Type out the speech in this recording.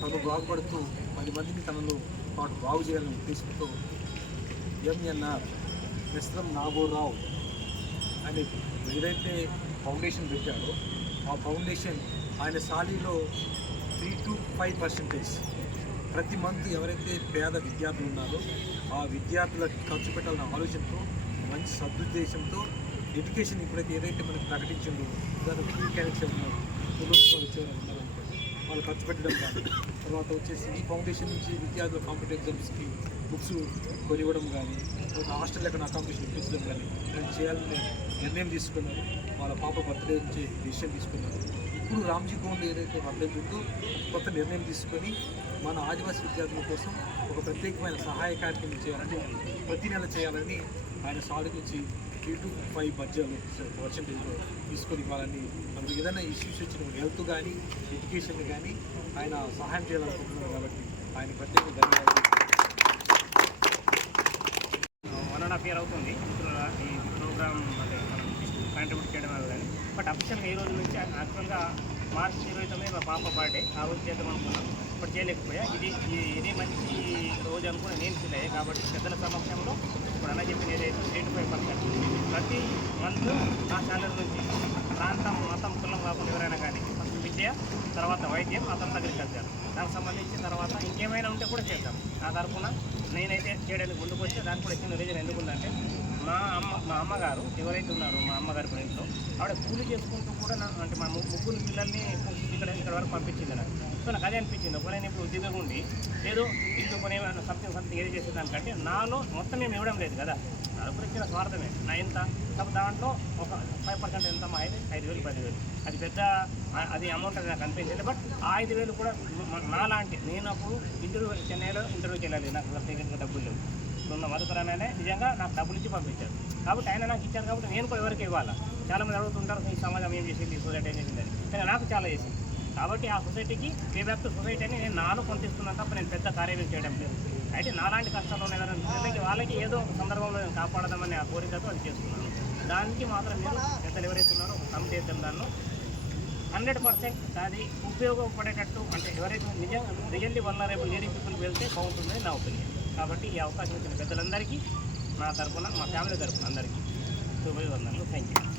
తను బాగుపడుతూ పది మందిని తనను పాటు బాగు చేయాలని ఉద్దేశంతో ఎంఎన్ఆర్ మిశ్రం నాగోరావు అని ఏదైతే ఫౌండేషన్ పెట్టాడో ఆ ఫౌండేషన్ ఆయన సాలీలో త్రీ టు ఫైవ్ పర్సెంటేజ్ ప్రతి మంత్ ఎవరైతే పేద విద్యార్థులు ఉన్నారో ఆ విద్యార్థులకు ఖర్చు పెట్టాలన్న ఆలోచనతో మంచి సదుద్దేశంతో ఎడ్యుకేషన్ ఇప్పుడైతే ఏదైతే మనకి ప్రకటించిందో దాని ఫ్రీ క్యారెక్స్ ఉన్నారు ప్రభుత్వం ఇచ్చేవారు ఉన్నారు వాళ్ళు ఖర్చు పెట్టడం కానీ తర్వాత వచ్చేసి ఈ ఫౌండేషన్ నుంచి విద్యార్థుల కాంపిటేటివ్ ఎగ్జామ్స్కి బుక్స్ కొనివ్వడం కానీ ఒక హాస్టల్ ఎక్కడ అకామిడేషన్ ఇప్పించడం కానీ ఇలాంటి చేయాలని నిర్ణయం తీసుకున్నారు. వాళ్ళ పాప బర్త్డే నుంచి డిసిషన్ తీసుకున్నారు. ఇప్పుడు రామ్జీ గోండ్ ఏదైతే వర్ధన్ ఉందో కొత్త నిర్ణయం తీసుకొని మన ఆదివాసీ విద్యార్థుల కోసం ఒక ప్రత్యేకమైన సహాయ కార్యక్రమం చేయాలని ప్రతి నెల చేయాలని ఆయన సాలి నుంచి త్రీ టు ఫైవ్ బడ్జెట్ పర్సెంటేజ్లో తీసుకొని ఇవ్వాలని మనకు ఏదైనా ఇష్యూస్ వచ్చిన హెల్త్ కానీ ఎడ్యుకేషన్ కానీ ఆయన సహాయం చేయాలనుకుంటున్నారు కాబట్టి ఆయన ప్రత్యేక ధన్యవాదాలు. వన్ అండ్ హాఫ్ ఇయర్ అవుతుంది. ఈ ప్రోగ్రామ్ అంటే మనం కాంట్రిబ్యూట్ చేయడం వల్ల బట్ అఫీషియల్గా ఈ రోజు నుంచి యాక్చువల్గా మార్చి ఇరవై తొమ్మిది మా పాప బర్త్డే ఆ రోజు చేద్దాం అనుకున్నాం. ఇప్పుడు చేయలేకపోయా. ఇది ఇది మంచి రోజు అనుకుని నేను ఫీల్ అయ్యాయి కాబట్టి పెద్దల సమక్షంలో ఇప్పుడు అన్న చెప్పిన ఏదైతే త్రీ టు ఫైవ్ పర్సెంట్ ప్రతి మంత్ నా శాలరీ నుంచి ప్రాంతం మతం కులం కాకుండా ఎవరైనా కానీ ఫస్ట్ విద్య తర్వాత వైద్యం ఆ తర్వాత అగ్రికల్చర్ దానికి సంబంధించి తర్వాత ఇంకేమైనా ఉంటే కూడా చేద్దాం. నా తరఫున నేనైతే చేయడానికి ముందుకు వచ్చి దానికి కూడా చిన్న రీజన్ ఎందుకుందంటే మా అమ్మ మా అమ్మగారు ఎవరైతే ఉన్నారో మా అమ్మగారి ఇంట్లో ఆవిడ కూలి చేసుకుంటూ కూడా నా అంటే మా ముగ్గురు పిల్లల్ని ఇక్కడ ఇక్కడ వరకు పంపించింది నాకు. సో నాకు అదే అనిపించింది. ఒకవేళ ఇప్పుడు ఉద్యోగం ఉండి ఏదో ఇల్లు కొని సంథింగ్ సంథింగ్ ఏది చేసేదానికంటే నాలో మొత్తం ఏమి ఇవ్వడం లేదు కదా. నలుగురు ఇచ్చిన స్వార్థమే. నా ఎంత? కాబట్టి దాంట్లో ఒక ఫైవ్ పర్సెంట్ ఎంత? మా అయితే ఐదు వేలు పదివేలు అది పెద్ద అది అమౌంట్ అది నాకు అనిపించలేదు. బట్ ఆ ఐదు వేలు కూడా నాలాంటి నేను అప్పుడు ఇంటర్వ్యూ చెన్నైలో ఇంటర్వ్యూకి వెళ్ళాలి. నాకు ప్రత్యేకంగా డబ్బులు లేవు. ఉన్న మధుకరానే నిజంగా నాకు డబ్బులు ఇచ్చి పంపించారు. కాబట్టి ఆయన నాకు ఇచ్చారు కాబట్టి నేను కూడా ఎవరికి ఇవ్వాలా? చాలామంది అడుగుతుంటారు ఈ సమాజం ఏం చేసింది? ఈ సొసైటీ ఏం చేసింది? కానీ నాకు చాలా చేసింది. కాబట్టి ఆ సొసైటీకి పే బ్యాక్ టు సొసైటీ అని నేను నాను కొంతిస్తున్నాను తప్ప నేను పెద్ద కార్యం చేయడం లేదు. అయితే నాలాంటి కష్టాలు ఉన్నాయి వాళ్ళకి వాళ్ళకి ఏదో ఒక సందర్భంలో నేను కాపాడదామని ఆ కోరికతో అది చేస్తున్నాను. దానికి మాత్రం మీరు పెద్దలు ఎవరైతే ఉన్నారో కమిటీ వేద్దాం దాన్ని హండ్రెడ్ పర్సెంట్ అది ఉపయోగపడేటట్టు అంటే ఎవరైతే నిజం రియల్లీ వల్లరేబుల్ లేడీ పీపుల్ వెళ్తే బాగుంటుందని నా ఒపీనియన్. కాబట్టి ఈ అవకాశం ఇచ్చిన పెద్దలందరికీ నా తరపున మా ఫ్యామిలీ తరపున అందరికీ శుభ వందనలు థ్యాంక్ యూ